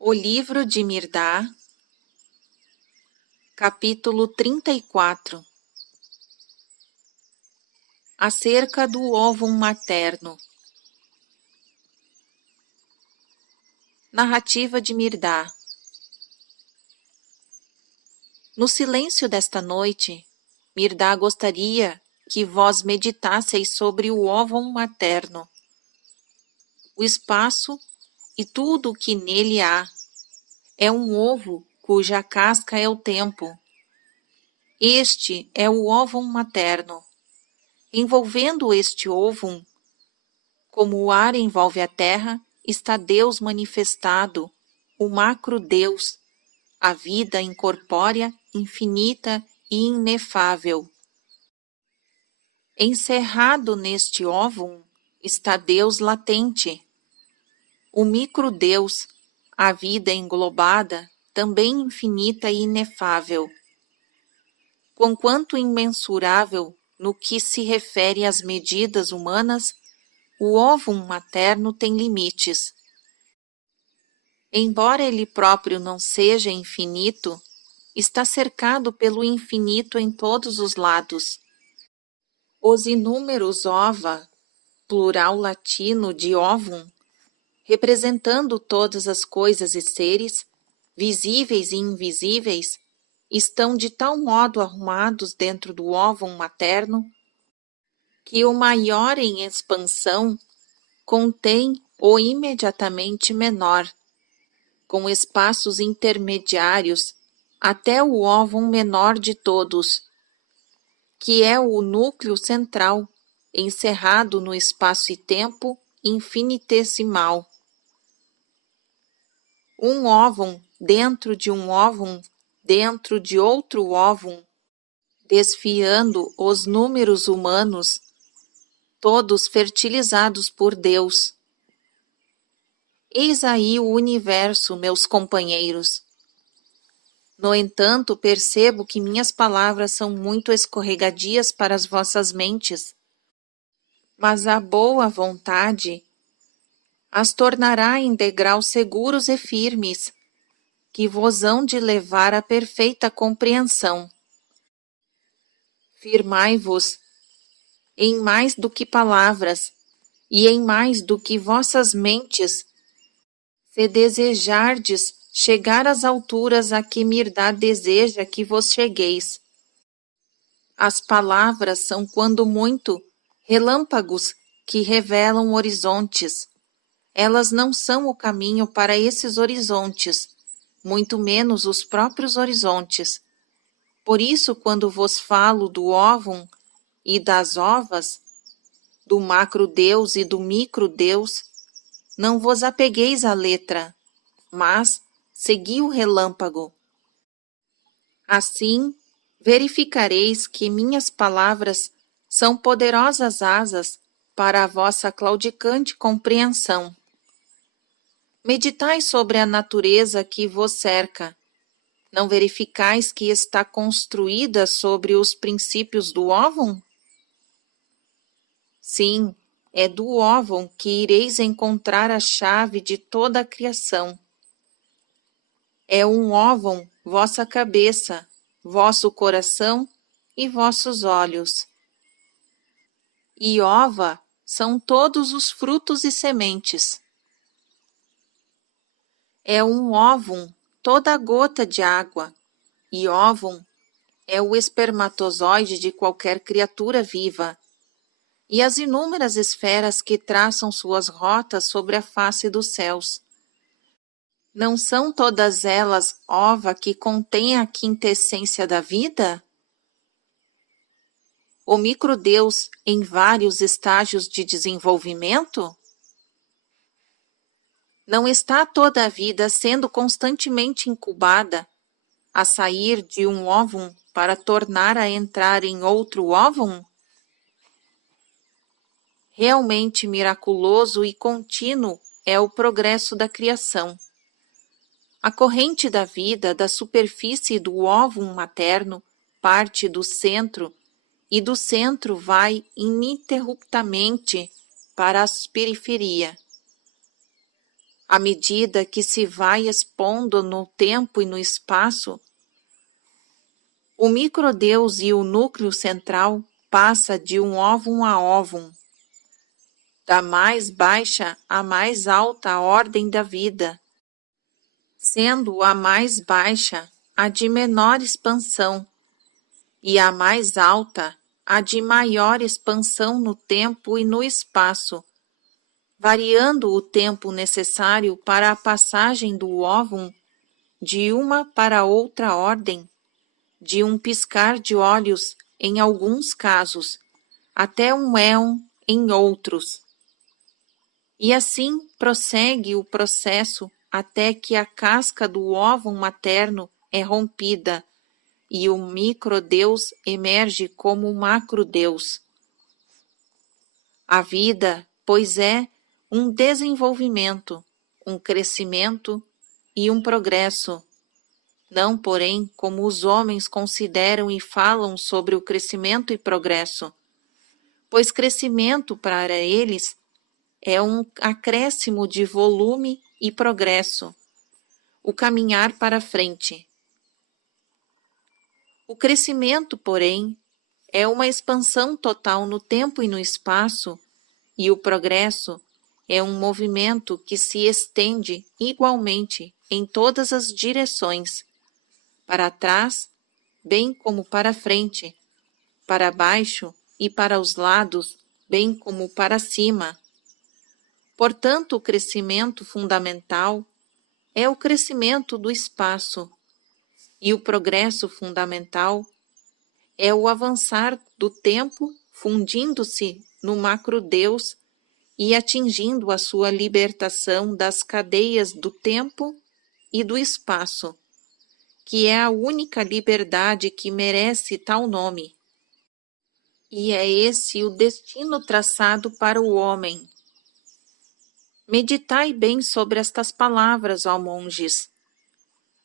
O livro de Mirdá, capítulo 34. Acerca do óvum materno. Narrativa de Mirdá. No silêncio desta noite, Mirdá gostaria que vós meditasseis sobre o óvum materno. O espaço e tudo o que nele há é um ovo cuja casca é o tempo. Este é o óvum materno. Envolvendo este óvum, como o ar envolve a terra, está Deus manifestado, o macro-Deus, a vida incorpórea, infinita e inefável. Encerrado neste óvum está Deus latente, o micro-Deus, a vida englobada, também infinita e inefável. Conquanto imensurável no que se refere às medidas humanas, o óvum materno tem limites. Embora ele próprio não seja infinito, está cercado pelo infinito em todos os lados. Os inúmeros ova, plural latino de ovum, representando todas as coisas e seres, visíveis e invisíveis, estão de tal modo arrumados dentro do óvum materno que o maior em expansão contém o imediatamente menor, com espaços intermediários até o óvum menor de todos, que é o núcleo central, encerrado no espaço e tempo infinitesimal. Um óvum dentro de um óvum dentro de outro óvum, desfiando os números humanos, todos fertilizados por Deus. Eis aí o universo, meus companheiros. No entanto, percebo que minhas palavras são muito escorregadias para as vossas mentes, mas a boa vontade as tornará em degraus seguros e firmes, que vos hão de levar à perfeita compreensão. Firmai-vos em mais do que palavras, e em mais do que vossas mentes, se desejardes chegar às alturas a que Mirdá deseja que vos chegueis. As palavras são, quando muito, relâmpagos que revelam horizontes. Elas não são o caminho para esses horizontes, muito menos os próprios horizontes. Por isso, quando vos falo do óvum e das ovas, do macro-Deus e do micro-Deus, não vos apegueis à letra, mas segui o relâmpago. Assim, verificareis que minhas palavras são poderosas asas para a vossa claudicante compreensão. Meditai sobre a natureza que vos cerca. Não verificais que está construída sobre os princípios do óvum? Sim, é do óvum que ireis encontrar a chave de toda a criação. É um óvum vossa cabeça, vosso coração e vossos olhos. E ova são todos os frutos e sementes. É um óvum toda gota de água, e óvum é o espermatozoide de qualquer criatura viva, e as inúmeras esferas que traçam suas rotas sobre a face dos céus. Não são todas elas ova que contém a quintessência da vida? O microdeus em vários estágios de desenvolvimento? Não está toda a vida sendo constantemente incubada, a sair de um óvum para tornar a entrar em outro óvum? Realmente miraculoso e contínuo é o progresso da criação. A corrente da vida da superfície do óvum materno parte do centro e do centro vai ininterruptamente para a periferia. À medida que se vai expondo no tempo e no espaço, o microdeus e o núcleo central passa de um óvum a óvum, da mais baixa à mais alta ordem da vida, sendo a mais baixa a de menor expansão e a mais alta a de maior expansão no tempo e no espaço, variando o tempo necessário para a passagem do óvum de uma para outra ordem, de um piscar de olhos em alguns casos, até um éon em outros. E assim prossegue o processo até que a casca do óvum materno é rompida e o microdeus emerge como macrodeus. A vida, pois é, um desenvolvimento, um crescimento e um progresso, não, porém, como os homens consideram e falam sobre o crescimento e progresso, pois crescimento para eles é um acréscimo de volume e progresso, o caminhar para frente. O crescimento, porém, é uma expansão total no tempo e no espaço, e o progresso é um movimento que se estende igualmente em todas as direções, para trás, bem como para frente, para baixo e para os lados, bem como para cima. Portanto, o crescimento fundamental é o crescimento do espaço, e o progresso fundamental é o avançar do tempo fundindo-se no macrodeus e atingindo a sua libertação das cadeias do tempo e do espaço, que é a única liberdade que merece tal nome. E é esse o destino traçado para o homem. Meditai bem sobre estas palavras, ó monges,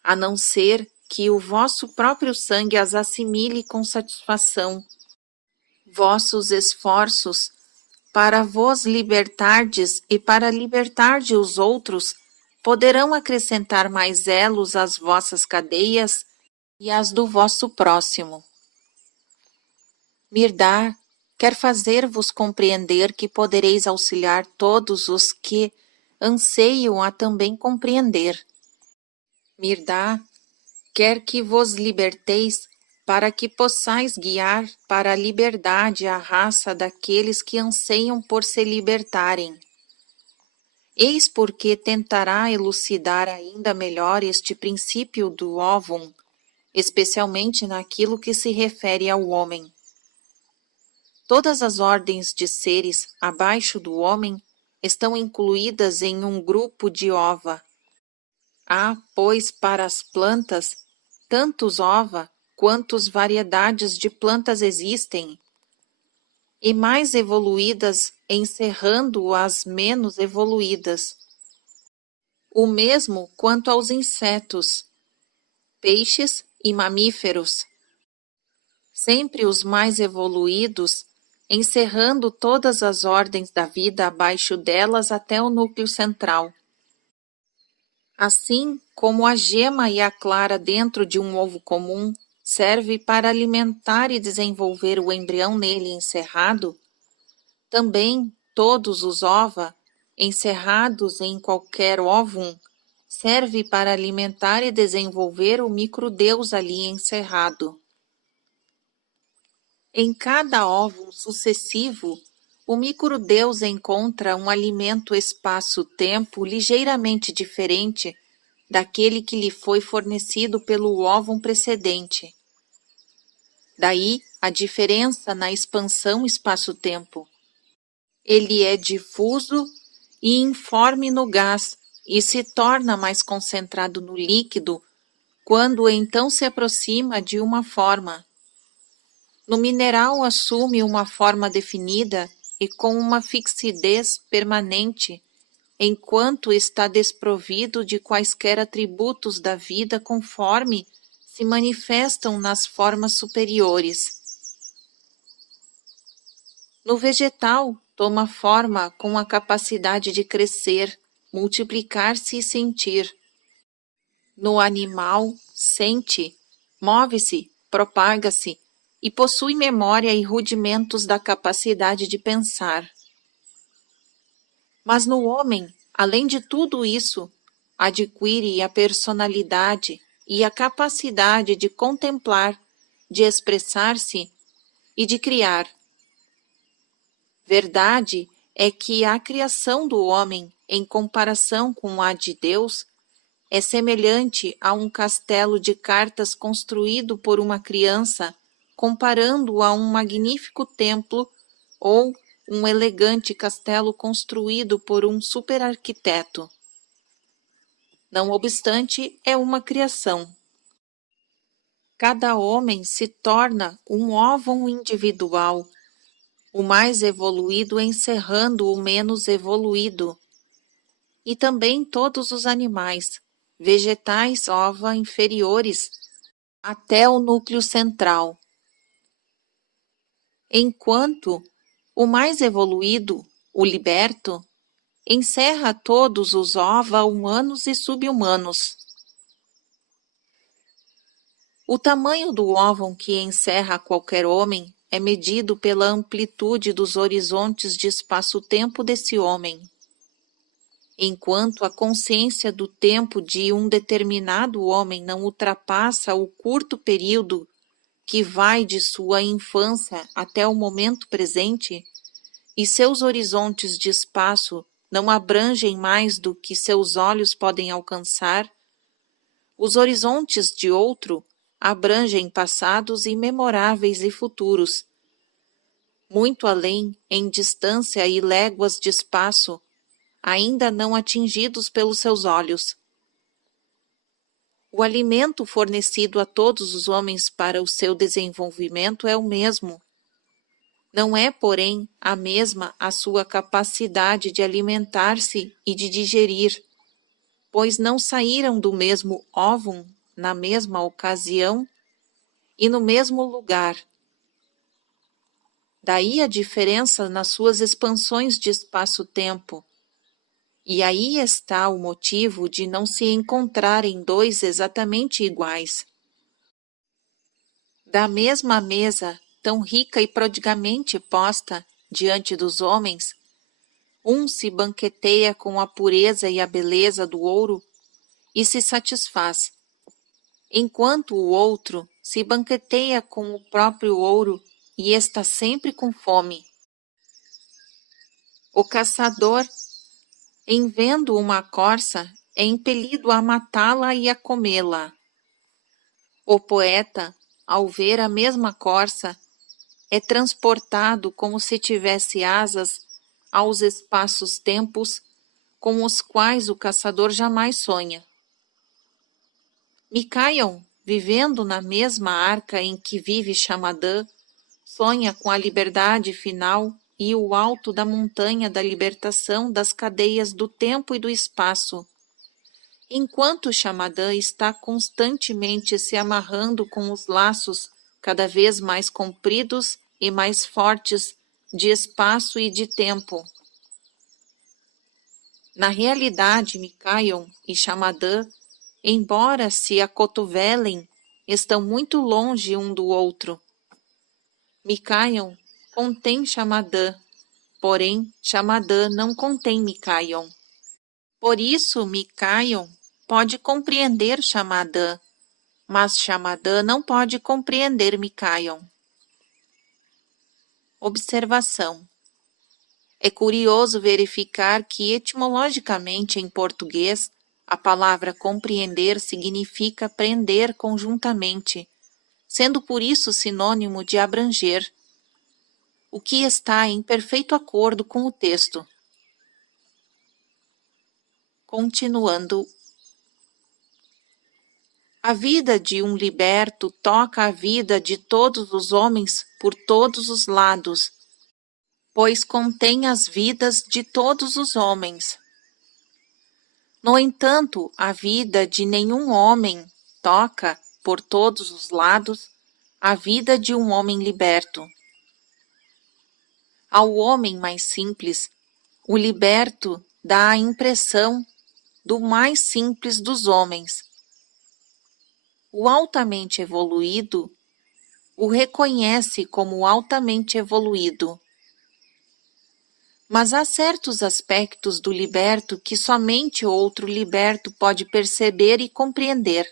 a não ser que o vosso próprio sangue as assimile com satisfação. Vossos esforços para vos libertardes e para libertarde os outros poderão acrescentar mais elos às vossas cadeias e às do vosso próximo. Mirdá quer fazer-vos compreender que podereis auxiliar todos os que anseiam a também compreender. Mirdá quer que vos liberteis para que possais guiar para a liberdade a raça daqueles que anseiam por se libertarem. Eis porque tentará elucidar ainda melhor este princípio do óvum, especialmente naquilo que se refere ao homem. Todas as ordens de seres abaixo do homem estão incluídas em um grupo de ova. Há, pois, para as plantas, tantos ova quantos variedades de plantas existem, e mais evoluídas encerrando as menos evoluídas. O mesmo quanto aos insetos, peixes e mamíferos. Sempre os mais evoluídos, encerrando todas as ordens da vida abaixo delas até o núcleo central. Assim como a gema e a clara dentro de um ovo comum serve para alimentar e desenvolver o embrião nele encerrado, também todos os ova, encerrados em qualquer óvum, serve para alimentar e desenvolver o microdeus ali encerrado. Em cada óvum sucessivo, o microdeus encontra um alimento espaço-tempo ligeiramente diferente daquele que lhe foi fornecido pelo óvum precedente. Daí a diferença na expansão espaço-tempo. Ele é difuso e informe no gás e se torna mais concentrado no líquido quando então se aproxima de uma forma. No mineral assume uma forma definida e com uma fixidez permanente, enquanto está desprovido de quaisquer atributos da vida conforme se manifestam nas formas superiores. No vegetal, toma forma com a capacidade de crescer, multiplicar-se e sentir. No animal, sente, move-se, propaga-se e possui memória e rudimentos da capacidade de pensar. Mas no homem, além de tudo isso, adquire a personalidade e a capacidade de contemplar, de expressar-se e de criar. Verdade é que a criação do homem, em comparação com a de Deus, é semelhante a um castelo de cartas construído por uma criança, comparando-o a um magnífico templo ou um elegante castelo construído por um superarquiteto. Não obstante, é uma criação. Cada homem se torna um óvulo individual, o mais evoluído encerrando o menos evoluído, e também todos os animais, vegetais ova inferiores, até o núcleo central. Enquanto o mais evoluído, o liberto, encerra todos os ova humanos e subhumanos. O tamanho do órgão que encerra qualquer homem é medido pela amplitude dos horizontes de espaço-tempo desse homem. Enquanto a consciência do tempo de um determinado homem não ultrapassa o curto período que vai de sua infância até o momento presente, e seus horizontes de espaço não abrangem mais do que seus olhos podem alcançar, os horizontes de outro abrangem passados imemoráveis e futuros, muito além em distância e léguas de espaço, ainda não atingidos pelos seus olhos. O alimento fornecido a todos os homens para o seu desenvolvimento é o mesmo. Não é, porém, a mesma a sua capacidade de alimentar-se e de digerir, pois não saíram do mesmo óvulo na mesma ocasião e no mesmo lugar. Daí a diferença nas suas expansões de espaço-tempo. E aí está o motivo de não se encontrarem dois exatamente iguais. Da mesma mesa, tão rica e prodigamente posta diante dos homens, um se banqueteia com a pureza e a beleza do ouro e se satisfaz, enquanto o outro se banqueteia com o próprio ouro e está sempre com fome. O caçador, em vendo uma corça, é impelido a matá-la e a comê-la. O poeta, ao ver a mesma corça, é transportado como se tivesse asas aos espaços-tempos com os quais o caçador jamais sonha. Micaion, vivendo na mesma arca em que vive Xamadã, sonha com a liberdade final e o alto da montanha da libertação das cadeias do tempo e do espaço, enquanto Xamadã está constantemente se amarrando com os laços cada vez mais compridos e mais fortes de espaço e de tempo. Na realidade, Micaion e Xamadã, embora se acotovelem, estão muito longe um do outro. Micaion contém Xamadã, porém Xamadã não contém Micaion. Por isso, Micaion pode compreender Xamadã, mas Xamadã não pode compreender Micaion. Observação. É curioso verificar que, etimologicamente, em português, a palavra compreender significa prender conjuntamente, sendo por isso sinônimo de abranger, o que está em perfeito acordo com o texto. Continuando. A vida de um liberto toca a vida de todos os homens por todos os lados, pois contém as vidas de todos os homens. No entanto, a vida de nenhum homem toca, por todos os lados, a vida de um homem liberto. Ao homem mais simples, o liberto dá a impressão do mais simples dos homens. O altamente evoluído o reconhece como altamente evoluído. Mas há certos aspectos do liberto que somente outro liberto pode perceber e compreender.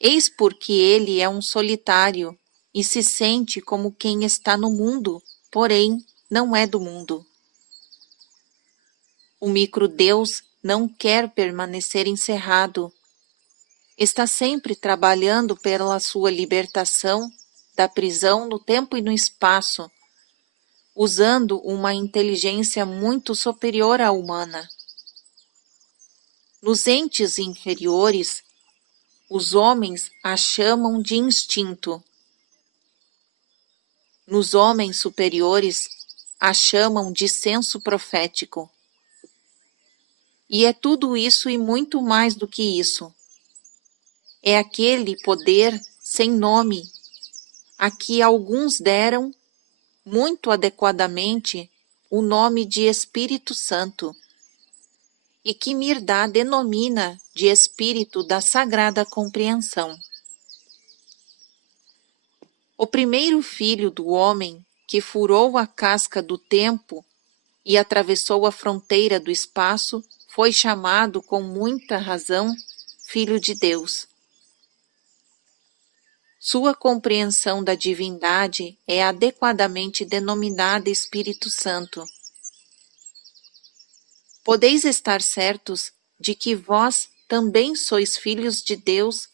Eis porque ele é um solitário e se sente como quem está no mundo, porém não é do mundo. O microdeus não quer permanecer encerrado. Está sempre trabalhando pela sua libertação da prisão no tempo e no espaço, usando uma inteligência muito superior à humana. Nos entes inferiores, os homens a chamam de instinto. Nos homens superiores, a chamam de senso profético. E é tudo isso e muito mais do que isso. É aquele poder sem nome, a que alguns deram, muito adequadamente, o nome de Espírito Santo, e que Mirdá denomina de Espírito da Sagrada Compreensão. O primeiro filho do homem que furou a casca do tempo e atravessou a fronteira do espaço foi chamado com muita razão Filho de Deus. Sua compreensão da divindade é adequadamente denominada Espírito Santo. Podeis estar certos de que vós também sois filhos de Deus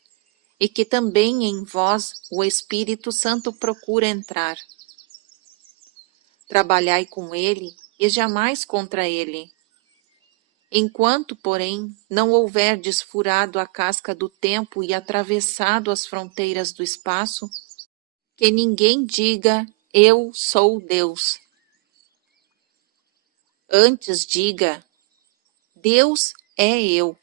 e que também em vós o Espírito Santo procura entrar. Trabalhai com ele e jamais contra ele. Enquanto, porém, não houverdes furado a casca do tempo e atravessado as fronteiras do espaço, que ninguém diga, eu sou Deus. Antes diga, Deus é eu.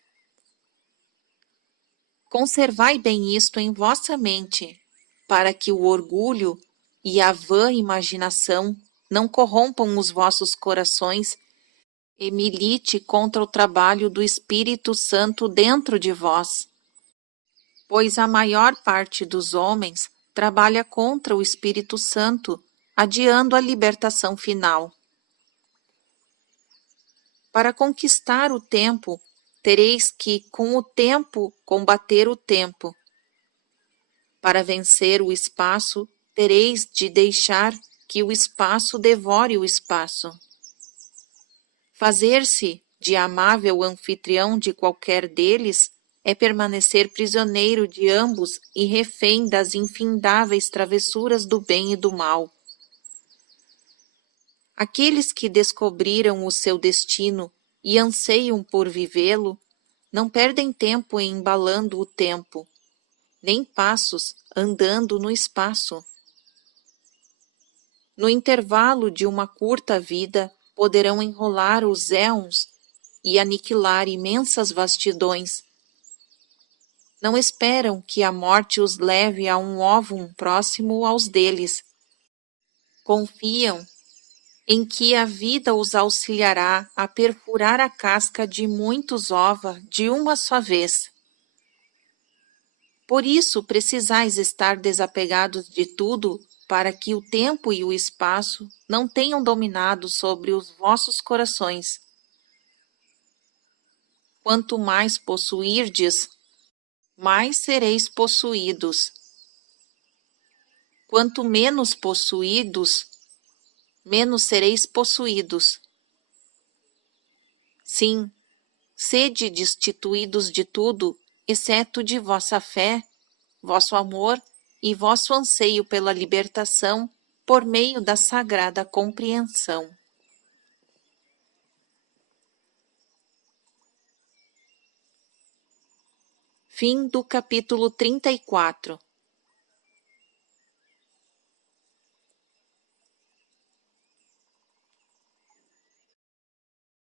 Conservai bem isto em vossa mente, para que o orgulho e a vã imaginação não corrompam os vossos corações e milite contra o trabalho do Espírito Santo dentro de vós. Pois a maior parte dos homens trabalha contra o Espírito Santo, adiando a libertação final. Para conquistar o tempo, tereis que, com o tempo, combater o tempo. Para vencer o espaço, tereis de deixar que o espaço devore o espaço. Fazer-se de amável anfitrião de qualquer deles é permanecer prisioneiro de ambos e refém das infindáveis travessuras do bem e do mal. Aqueles que descobriram o seu destino e anseiam por vivê-lo, não perdem tempo embalando o tempo, nem passos andando no espaço. No intervalo de uma curta vida, poderão enrolar os éons e aniquilar imensas vastidões. Não esperam que a morte os leve a um óvulo próximo aos deles. Confiam em que a vida os auxiliará a perfurar a casca de muitos ova de uma só vez. Por isso precisais estar desapegados de tudo, para que o tempo e o espaço não tenham dominado sobre os vossos corações. Quanto mais possuirdes, mais sereis possuídos. Quanto menos possuídos, menos sereis possuídos. Sim, sede destituídos de tudo, exceto de vossa fé, vosso amor e vosso anseio pela libertação por meio da sagrada compreensão. Fim do capítulo 34.